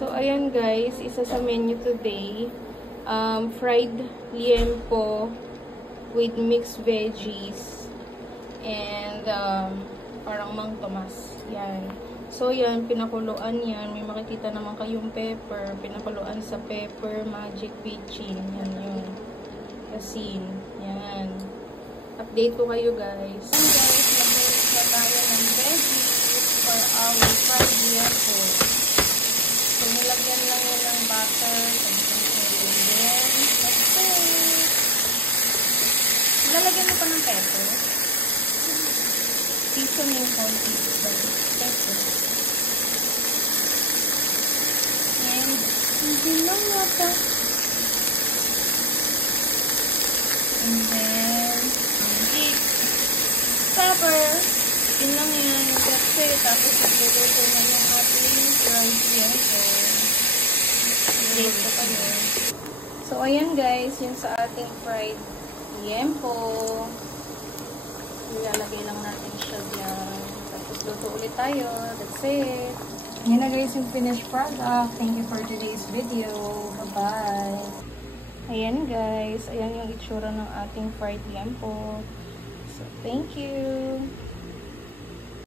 So, ayan guys, isa sa menu today, fried liempo with mixed veggies and parang Mang Tomas. Yan. So, yan, pinakuluan yan. May makikita naman kayong pepper. Pinakuluan sa pepper, magic vichin. Yan yun. Asin. Yan. Update ko kayo guys. Yan guys, mag-mix na tayo ng veggies for our fried liempo. So, nilagyan lang yun ng butter. Lalagyan mo pa ng pepper. Seasoning konti. Pepper. And, hindi lang yata. And then, pepper. Yun lang yan. That's it. Tapos, nagluluto na yung ating fried liempo. Taste ko kayo. So, ayan guys. Yun sa ating fried liempo. Ilalagay lang natin siya dyan. Tapos, luto ulit tayo. That's it. Yan na guys yung finished product. Thank you for today's video. Bye-bye. Ayan guys. Ayan yung itsura ng ating fried liempo. So, thank you.